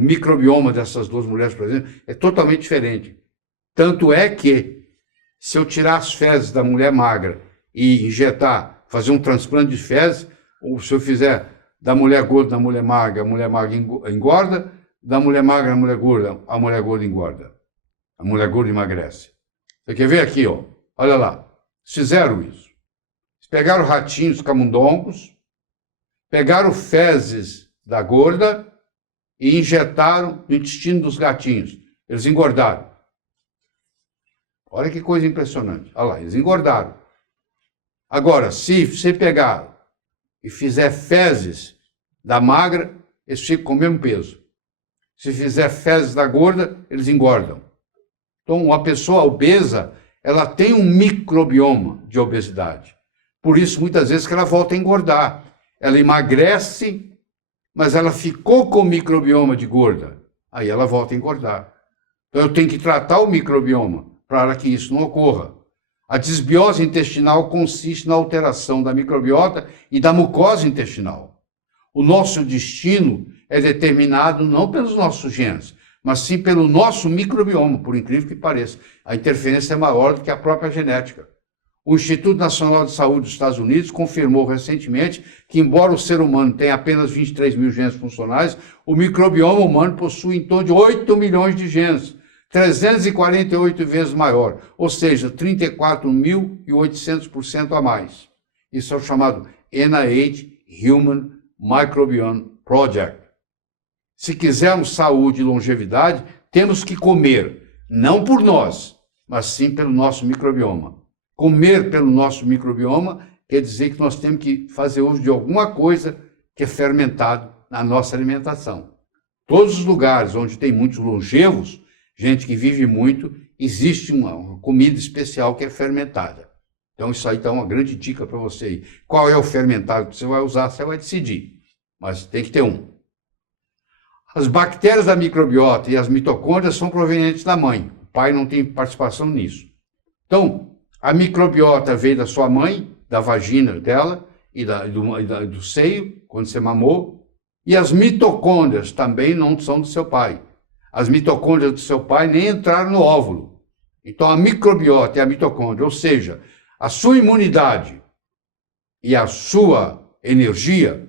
o microbioma dessas duas mulheres, por exemplo, é totalmente diferente. Tanto é que, se eu tirar as fezes da mulher magra e injetar, fazer um transplante de fezes, ou se eu fizer da mulher gorda na mulher magra, a mulher magra engorda, da mulher magra na mulher gorda, a mulher gorda engorda. A mulher gorda emagrece. Você quer ver aqui, ó? Olha lá. Fizeram isso. Pegaram ratinhos camundongos, pegaram fezes da gorda e injetaram no intestino dos gatinhos. Eles engordaram. Olha que coisa impressionante. Olha lá, eles engordaram. Agora, se você pegar e fizer fezes da magra, eles ficam com o mesmo peso. Se fizer fezes da gorda, eles engordam. Então, uma pessoa obesa, ela tem um microbioma de obesidade. Por isso, muitas vezes, que ela volta a engordar. Ela emagrece, mas ela ficou com o microbioma de gorda. Aí ela volta a engordar. Então, eu tenho que tratar o microbioma para que isso não ocorra. A desbiose intestinal consiste na alteração da microbiota e da mucosa intestinal. O nosso destino é determinado não pelos nossos genes, mas sim pelo nosso microbioma, por incrível que pareça. A interferência é maior do que a própria genética. O Instituto Nacional de Saúde dos Estados Unidos confirmou recentemente que, embora o ser humano tenha apenas 23 mil genes funcionais, o microbioma humano possui em torno de 8 milhões de genes, 348 vezes maior, ou seja, 34.800% a mais. Isso é o chamado NIH Human Microbiome Project. Se quisermos saúde e longevidade, temos que comer, não por nós, mas sim pelo nosso microbioma. Comer pelo nosso microbioma quer dizer que nós temos que fazer uso de alguma coisa que é fermentado na nossa alimentação. Todos os lugares onde tem muitos longevos, gente que vive muito, existe uma comida especial que é fermentada. Então isso aí está uma grande dica para você aí. Qual é o fermentado que você vai usar, você vai decidir, mas tem que ter um. As bactérias da microbiota e as mitocôndrias são provenientes da mãe. O pai não tem participação nisso. Então, a microbiota veio da sua mãe, da vagina dela e do seio, quando você mamou. E as mitocôndrias também não são do seu pai. As mitocôndrias do seu pai nem entraram no óvulo. Então, a microbiota e a mitocôndria, ou seja, a sua imunidade e a sua energia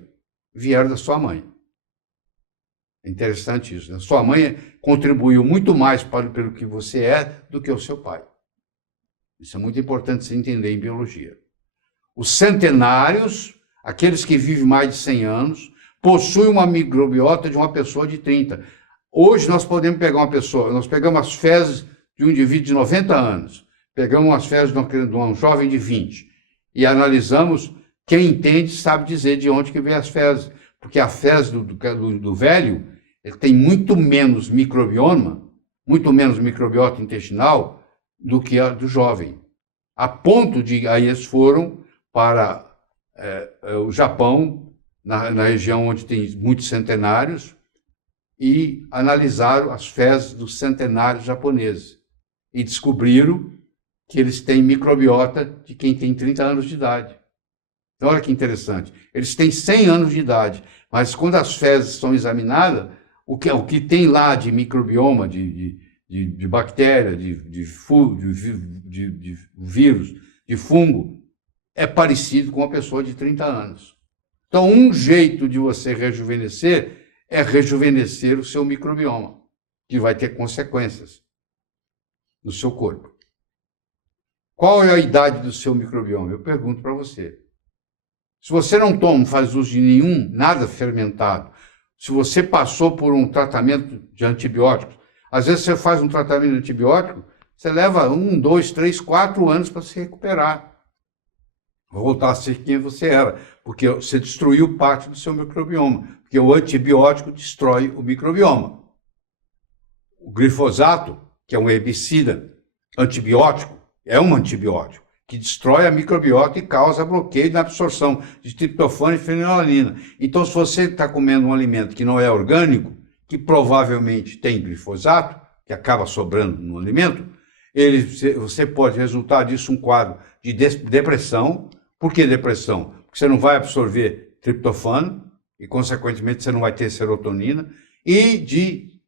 vieram da sua mãe. É interessante isso, né? Sua mãe contribuiu muito mais pelo que você é do que o seu pai. Isso é muito importante você entender em biologia. Os centenários, aqueles que vivem mais de 100 anos, possuem uma microbiota de uma pessoa de 30. Hoje nós podemos pegar uma pessoa, nós pegamos as fezes de um indivíduo de 90 anos, pegamos as fezes de um jovem de 20 e analisamos, quem entende sabe dizer de onde que vem as fezes, porque a fezes do velho ele tem muito menos microbioma, muito menos microbiota intestinal do que a do jovem. A ponto de, aí eles foram para o Japão, na região onde tem muitos centenários, e analisaram as fezes dos centenários japoneses. E descobriram que eles têm microbiota de quem tem 30 anos de idade. Então, olha que interessante. Eles têm 100 anos de idade, mas quando as fezes são examinadas, o que tem lá de microbioma, de bactéria, de vírus, de fungo, é parecido com uma pessoa de 30 anos. Então, um jeito de você rejuvenescer é rejuvenescer o seu microbioma, que vai ter consequências no seu corpo. Qual é a idade do seu microbioma? Eu pergunto para você. Se você não faz uso de nada fermentado, se você passou por um tratamento de antibióticos, às vezes você faz um tratamento de antibiótico, você leva 1, 2, 3, 4 anos para se recuperar. Voltar a ser quem você era, porque você destruiu parte do seu microbioma, porque o antibiótico destrói o microbioma. O glifosato, que é um herbicida antibiótico, é um antibiótico que destrói a microbiota e causa bloqueio na absorção de triptofano e fenilalanina. Então, se você está comendo um alimento que não é orgânico, que provavelmente tem glifosato, que acaba sobrando no alimento, você pode resultar disso um quadro de depressão. Por que depressão? Porque você não vai absorver triptofano e, consequentemente, você não vai ter serotonina e de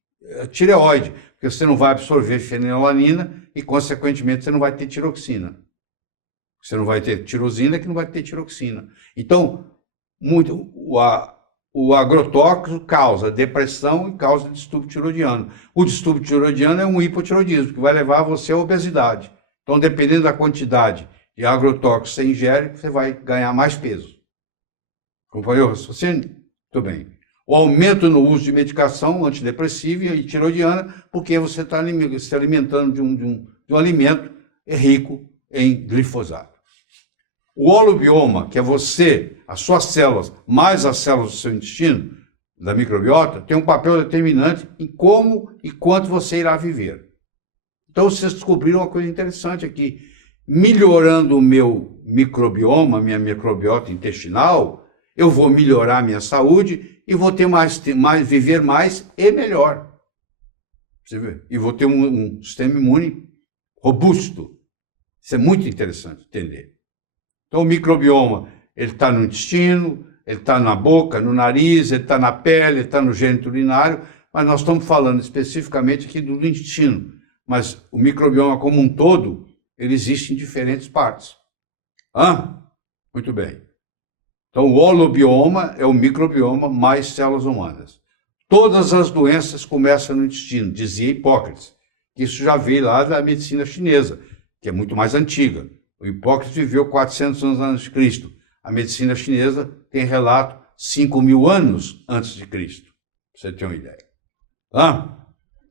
tireoide, porque você não vai absorver fenilalanina e, consequentemente, você não vai ter tiroxina. Você não vai ter tirosina, que não vai ter tiroxina. Então, o agrotóxico causa depressão e causa distúrbio tiroidiano. O distúrbio tiroidiano é um hipotiroidismo, que vai levar você à obesidade. Então, dependendo da quantidade de agrotóxico que você ingere, você vai ganhar mais peso. Compreendeu o raciocínio? Muito bem. O aumento no uso de medicação antidepressiva e tiroidiana, porque você está se alimentando de um alimento rico em glifosato. O holobioma, que é você, as suas células, mais as células do seu intestino, da microbiota, tem um papel determinante em como e quanto você irá viver. Então, vocês descobriram uma coisa interessante aqui. Melhorando o meu microbioma, minha microbiota intestinal, eu vou melhorar a minha saúde e vou ter viver mais e melhor. Você vê? E vou ter um sistema imune robusto. Isso é muito interessante entender. Então, o microbioma, ele está no intestino, ele está na boca, no nariz, ele está na pele, ele está no gênito urinário, mas nós estamos falando especificamente aqui do intestino. Mas o microbioma como um todo, ele existe em diferentes partes. Muito bem. Então, o holobioma é o microbioma mais células humanas. Todas as doenças começam no intestino, dizia Hipócrates. Isso já veio lá da medicina chinesa, que é muito mais antiga. O Hipócrates viveu 400 anos antes de Cristo. A medicina chinesa tem relato 5.000 anos antes de Cristo, para você ter uma ideia.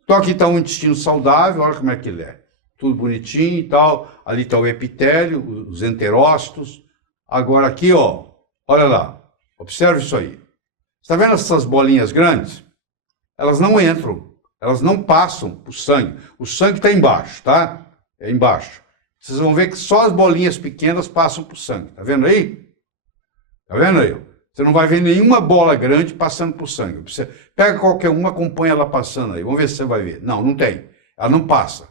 Então aqui está um intestino saudável, olha como é que ele é. Tudo bonitinho e tal. Ali está o epitélio, os enterócitos. Agora aqui, ó, olha lá. Observe isso aí. Está vendo essas bolinhas grandes? Elas não entram, elas não passam para o sangue. O sangue está embaixo, tá? É embaixo. Vocês vão ver que só as bolinhas pequenas passam para o sangue. Está vendo aí? Está vendo aí? Você não vai ver nenhuma bola grande passando para o sangue. Você pega qualquer uma, acompanha ela passando aí. Vamos ver se você vai ver. Não, não tem. Ela não passa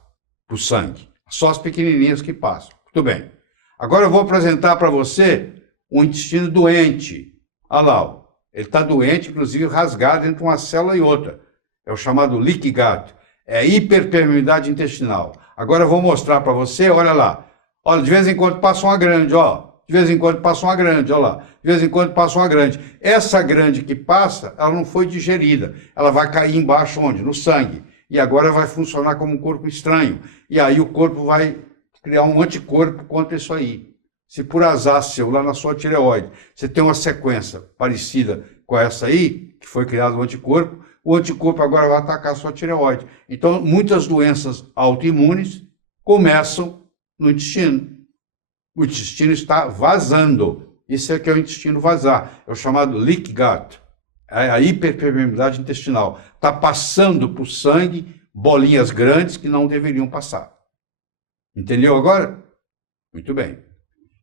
para o sangue. Só as pequenininhas que passam. Muito bem. Agora eu vou apresentar para você um intestino doente. Olha lá. Ó. Ele está doente, inclusive rasgado entre uma célula e outra. É o chamado leaky gut. É hiperpermeabilidade intestinal. Agora eu vou mostrar para você, olha lá. Olha, de vez em quando passa uma grande, ó. De vez em quando passa uma grande, olha lá. De vez em quando passa uma grande. Essa grande que passa, ela não foi digerida. Ela vai cair embaixo onde? No sangue. E agora vai funcionar como um corpo estranho. E aí o corpo vai criar um anticorpo contra isso aí. Se por azar seu, lá na sua tireoide, você tem uma sequência parecida com essa aí, que foi criado o anticorpo agora vai atacar a sua tireoide. Então, muitas doenças autoimunes começam no intestino. O intestino está vazando. Isso é que é o intestino vazar. É o chamado leaky gut. É a hiperpermeabilidade intestinal. Está passando para o sangue bolinhas grandes que não deveriam passar. Entendeu agora? Muito bem.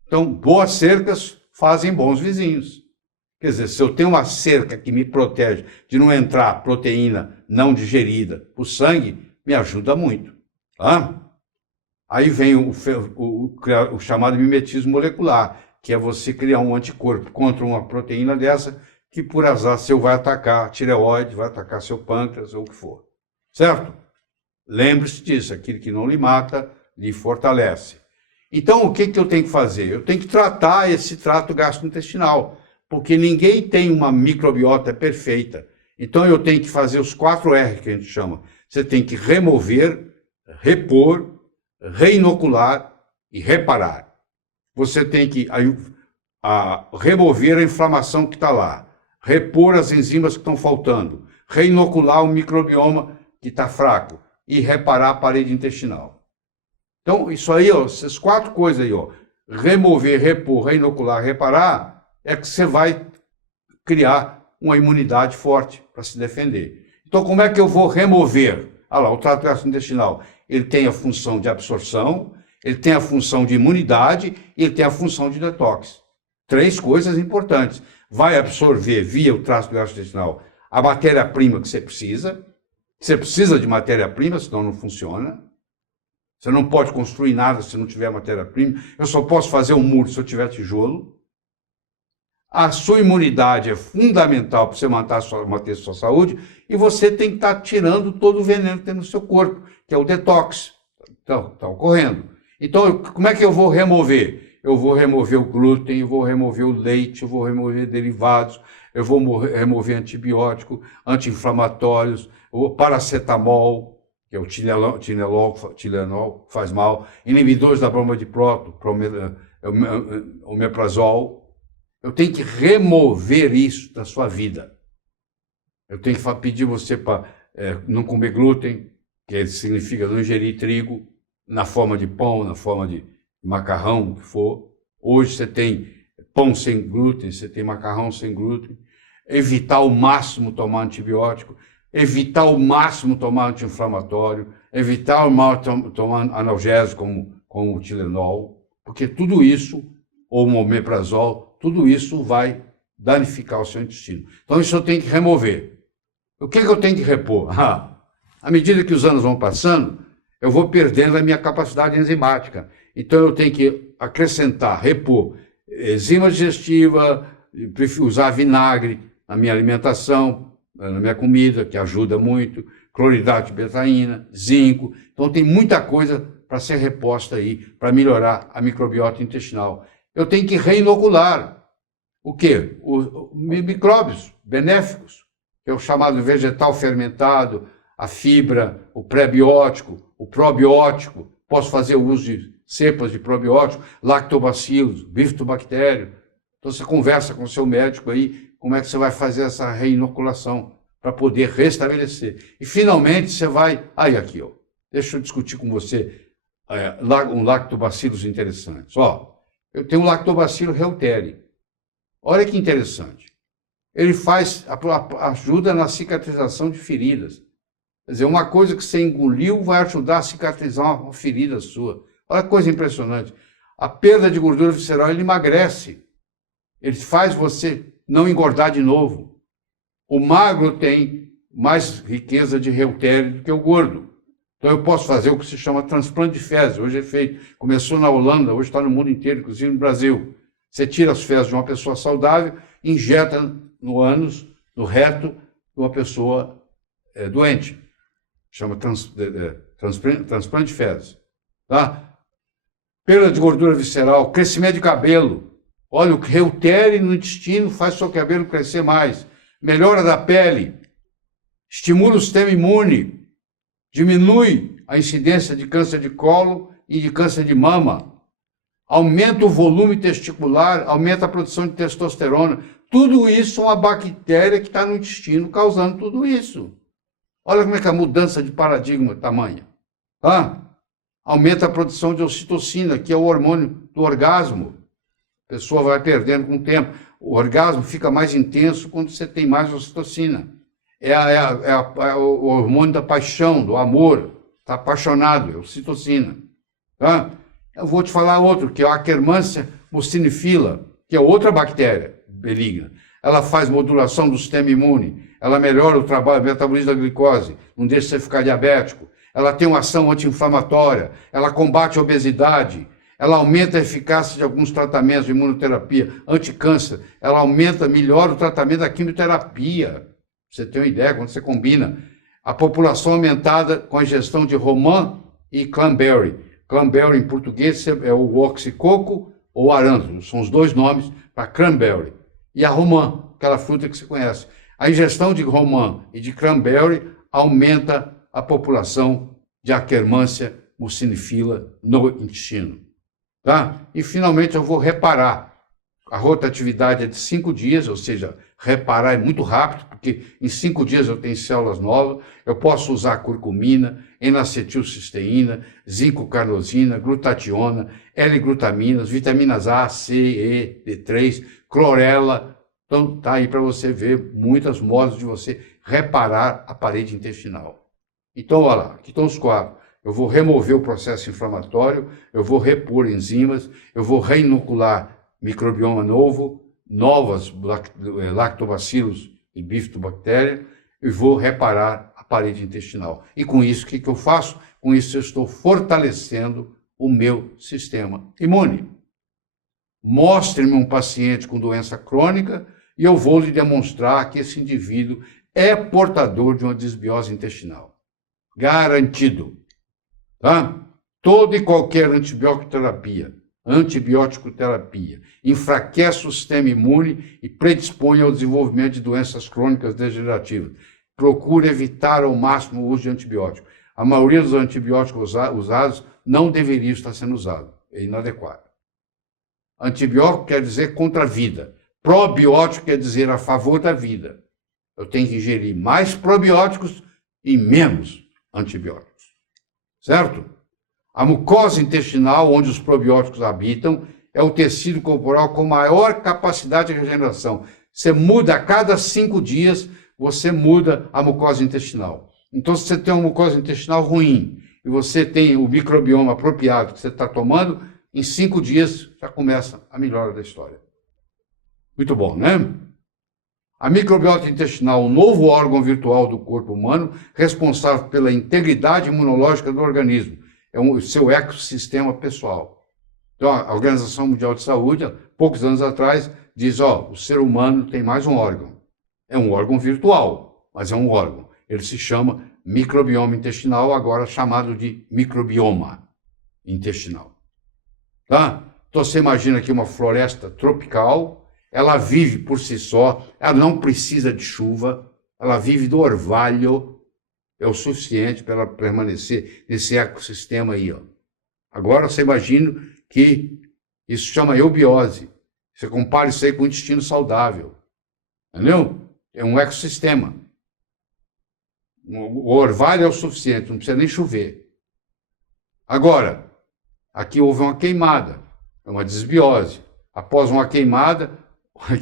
Então, boas cercas fazem bons vizinhos. Quer dizer, se eu tenho uma cerca que me protege de não entrar proteína não digerida para o sangue, me ajuda muito. Aí vem o chamado mimetismo molecular, que é você criar um anticorpo contra uma proteína dessa, que por azar seu vai atacar a tireoide, vai atacar seu pâncreas ou o que for. Certo? Lembre-se disso, aquilo que não lhe mata, lhe fortalece. Então, o que eu tenho que fazer? Eu tenho que tratar esse trato gastrointestinal, porque ninguém tem uma microbiota perfeita. Então, eu tenho que fazer os 4 R que a gente chama. Você tem que remover, repor, reinocular e reparar. Você tem que remover a inflamação que está lá, repor as enzimas que estão faltando, reinocular o microbioma que está fraco e reparar a parede intestinal. Então, isso aí, ó, essas 4 coisas aí, ó, remover, repor, reinocular, reparar, é que você vai criar uma imunidade forte para se defender. Então, como é que eu vou remover? Olha lá, o trato gastrointestinal, ele tem a função de absorção, ele tem a função de imunidade e ele tem a função de detox. 3 coisas importantes. Vai absorver via o trato gastrointestinal a matéria-prima que você precisa. Você precisa de matéria-prima, senão não funciona. Você não pode construir nada se não tiver matéria-prima. Eu só posso fazer um muro se eu tiver tijolo. A sua imunidade é fundamental para você manter a sua saúde e você tem que estar tirando todo o veneno que tem no seu corpo, que é o detox. Então, está ocorrendo. Então, como é que eu vou remover? Eu vou remover o glúten, eu vou remover o leite, eu vou remover derivados, eu vou remover antibiótico, anti-inflamatórios, o paracetamol, que é o Tilenol, faz mal, inibidores da bomba de próton, omeprazol. Eu tenho que remover isso da sua vida. Eu tenho que pedir você para não comer glúten, que significa não ingerir trigo, na forma de pão, na forma de macarrão, o que for. Hoje você tem pão sem glúten, você tem macarrão sem glúten. Evitar ao máximo tomar antibiótico, evitar ao máximo tomar anti-inflamatório, evitar ao máximo tomar analgésico como o Tilenol, porque tudo isso, ou o omeprazol, tudo isso vai danificar o seu intestino. Então isso eu tenho que remover. O que eu tenho que repor? À medida que os anos vão passando, eu vou perdendo a minha capacidade enzimática. Então eu tenho que acrescentar, repor enzima digestiva, usar vinagre na minha alimentação, na minha comida, que ajuda muito, cloridrato de betaína, zinco. Então tem muita coisa para ser reposta aí, para melhorar a microbiota intestinal. Eu tenho que reinocular o quê? Os micróbios benéficos, que é o chamado vegetal fermentado, a fibra, o pré-biótico, o probiótico. Posso fazer o uso de cepas de probiótico, lactobacilos, bifidobactério. Então você conversa com o seu médico aí, como é que você vai fazer essa reinoculação para poder restabelecer. E finalmente você vai... Aí aqui, ó. Deixa eu discutir com você um lactobacilos interessantes. Ó, eu tenho um lactobacilo reuteri. Olha que interessante. Ele ajuda na cicatrização de feridas. Quer dizer, uma coisa que você engoliu vai ajudar a cicatrizar uma ferida sua. Olha que coisa impressionante. A perda de gordura visceral, ele emagrece. Ele faz você não engordar de novo. O magro tem mais riqueza de reuteri do que o gordo. Então eu posso fazer o que se chama transplante de fezes. Hoje é feito. Começou na Holanda, hoje está no mundo inteiro, inclusive no Brasil. Você tira as fezes de uma pessoa saudável, injeta no ânus, no reto, de uma pessoa doente. Chama transplante de fezes. Tá? Perda de gordura visceral, crescimento de cabelo. Olha, o reuteri no intestino faz seu cabelo crescer mais. Melhora da pele. Estimula o sistema imune. Diminui a incidência de câncer de colo e de câncer de mama. Aumenta o volume testicular, aumenta a produção de testosterona. Tudo isso é uma bactéria que está no intestino causando tudo isso. Olha como é que a mudança de paradigma é tamanha. Tá? Aumenta a produção de ocitocina, que é o hormônio do orgasmo. A pessoa vai perdendo com o tempo. O orgasmo fica mais intenso quando você tem mais ocitocina. É o hormônio da paixão, do amor. Está apaixonado, é ocitocina. Tá? Eu vou te falar outro, que é a Akkermansia mucinifila, que é outra bactéria benigna. Ela faz modulação do sistema imune, ela melhora o trabalho, o metabolismo da glicose, não deixa você ficar diabético. Ela tem uma ação anti-inflamatória, ela combate a obesidade, ela aumenta a eficácia de alguns tratamentos de imunoterapia, anticâncer, ela melhora o tratamento da quimioterapia. Pra você ter uma ideia, quando você combina a população aumentada com a ingestão de romã e cranberry. Cranberry em português é o oxicoco ou arándano, são os dois nomes para cranberry. E a romã, aquela fruta que você conhece. A ingestão de romã e de cranberry aumenta a população de Akkermansia mucinifila no intestino. Tá? E finalmente eu vou reparar. A rotatividade é de 5 dias, ou seja, reparar é muito rápido, porque em 5 dias eu tenho células novas. Eu posso usar curcumina, N-acetilcisteína, zinco-carnosina, glutationa, L-glutaminas, vitaminas A, C, E, D3, clorela. Então tá aí para você ver muitos modos de você reparar a parede intestinal. Então, olha lá, aqui estão os quatro. Eu vou remover o processo inflamatório, eu vou repor enzimas, eu vou reinocular microbioma novo, novas lactobacilos e bifidobactéria, e vou reparar a parede intestinal. E com isso, o que eu faço? Com isso eu estou fortalecendo o meu sistema imune. Mostre-me um paciente com doença crônica e eu vou lhe demonstrar que esse indivíduo é portador de uma desbiose intestinal. Garantido. Tá? Toda e qualquer antibiótico-terapia, enfraquece o sistema imune e predispõe ao desenvolvimento de doenças crônicas degenerativas. Procure evitar ao máximo o uso de antibiótico. A maioria dos antibióticos usados não deveria estar sendo usado. É inadequado. Antibiótico quer dizer contra a vida. Probiótico quer dizer a favor da vida. Eu tenho que ingerir mais probióticos e menos antibióticos. Certo? A mucosa intestinal, onde os probióticos habitam, é o tecido corporal com maior capacidade de regeneração. Você muda a cada 5 dias, você muda a mucosa intestinal. Então, se você tem uma mucosa intestinal ruim e você tem o microbioma apropriado que você está tomando, em 5 dias já começa a melhora da história. Muito bom, né? A microbiota intestinal, um novo órgão virtual do corpo humano, responsável pela integridade imunológica do organismo. É o seu ecossistema pessoal. Então, a Organização Mundial de Saúde, há poucos anos atrás, diz, o ser humano tem mais um órgão. É um órgão virtual, mas é um órgão. Ele se chama microbioma intestinal, agora chamado de microbioma intestinal. Tá? Então, você imagina aqui uma floresta tropical, ela vive por si só, ela não precisa de chuva, ela vive do orvalho, é o suficiente para ela permanecer nesse ecossistema aí. Agora você imagina que isso chama eubiose. Você compara isso aí com o intestino saudável. Entendeu? É um ecossistema. O orvalho é o suficiente, não precisa nem chover. Agora, aqui houve uma queimada, é uma desbiose. Após uma queimada,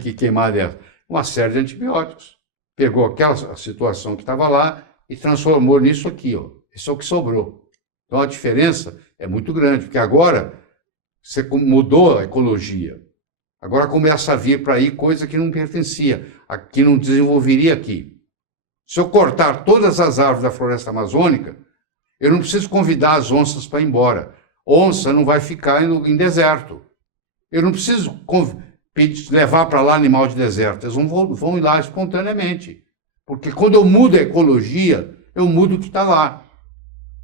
que queimada é essa? Uma série de antibióticos. Pegou aquela situação que estava lá e transformou nisso aqui. Isso é o que sobrou. Então a diferença é muito grande, porque agora você mudou a ecologia. Agora começa a vir para aí coisa que não pertencia, que não desenvolveria aqui. Se eu cortar todas as árvores da floresta amazônica, eu não preciso convidar as onças para ir embora. Onça não vai ficar em deserto. Eu não preciso levar para lá animal de deserto. Eles vão ir lá espontaneamente. Porque quando eu mudo a ecologia, eu mudo o que está lá.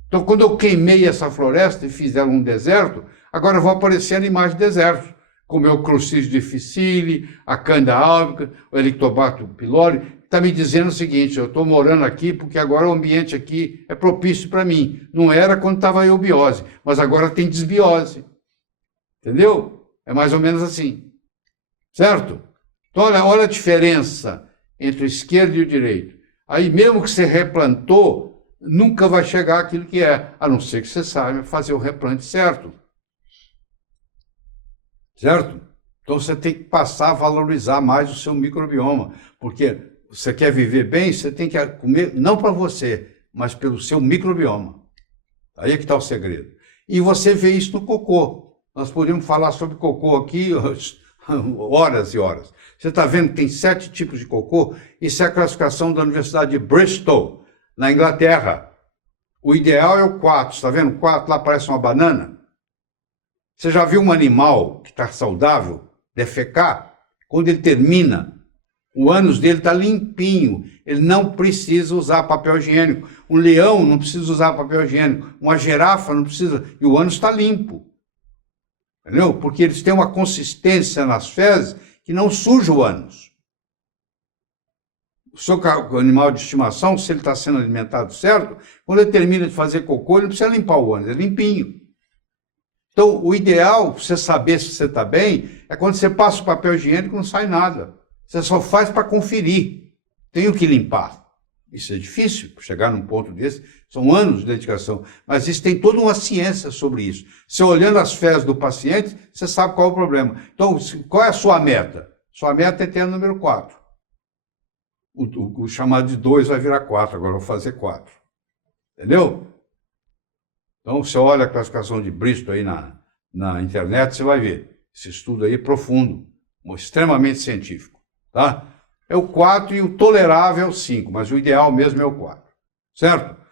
Então, quando eu queimei essa floresta e fiz ela um deserto, agora vão aparecer animais de deserto, como é o Crucis difficile, a Candida albicans, o Helicobacter pylori. Está me dizendo o seguinte, eu estou morando aqui porque agora o ambiente aqui é propício para mim. Não era quando estava a eubiose, mas agora tem desbiose. Entendeu? É mais ou menos assim. Certo? Então, olha a diferença entre o esquerdo e o direito. Aí, mesmo que você replantou, nunca vai chegar àquilo que é, a não ser que você saiba fazer o replante certo. Certo? Então, você tem que passar a valorizar mais o seu microbioma, porque você quer viver bem, você tem que comer, não para você, mas pelo seu microbioma. Aí é que está o segredo. E você vê isso no cocô. Nós podemos falar sobre cocô aqui horas e horas. Você está vendo que tem 7 tipos de cocô? Isso é a classificação da Universidade de Bristol, na Inglaterra. O ideal é o 4. Está vendo? O 4 lá parece uma banana. Você já viu um animal que está saudável defecar? Quando ele termina, o ânus dele está limpinho. Ele não precisa usar papel higiênico. Um leão não precisa usar papel higiênico. Uma girafa não precisa. E o ânus está limpo. Entendeu? Porque eles têm uma consistência nas fezes que não suja o ânus. O seu animal de estimação, se ele está sendo alimentado certo, quando ele termina de fazer cocô, ele não precisa limpar o ânus, é limpinho. Então, o ideal, para você saber se você está bem, é quando você passa o papel higiênico, não sai nada. Você só faz para conferir. Tenho que limpar. Isso é difícil, chegar num ponto desse. São anos de dedicação. Mas isso tem toda uma ciência sobre isso. Você olhando as fezes do paciente, você sabe qual é o problema. Então, qual é a sua meta? Sua meta é ter o número 4. O chamado de 2 vai virar 4. Agora eu vou fazer 4. Entendeu? Então, você olha a classificação de Bristol aí na internet, você vai ver. Esse estudo aí é profundo, extremamente científico. Tá? É o 4 e o tolerável é o 5, mas o ideal mesmo é o 4. Certo?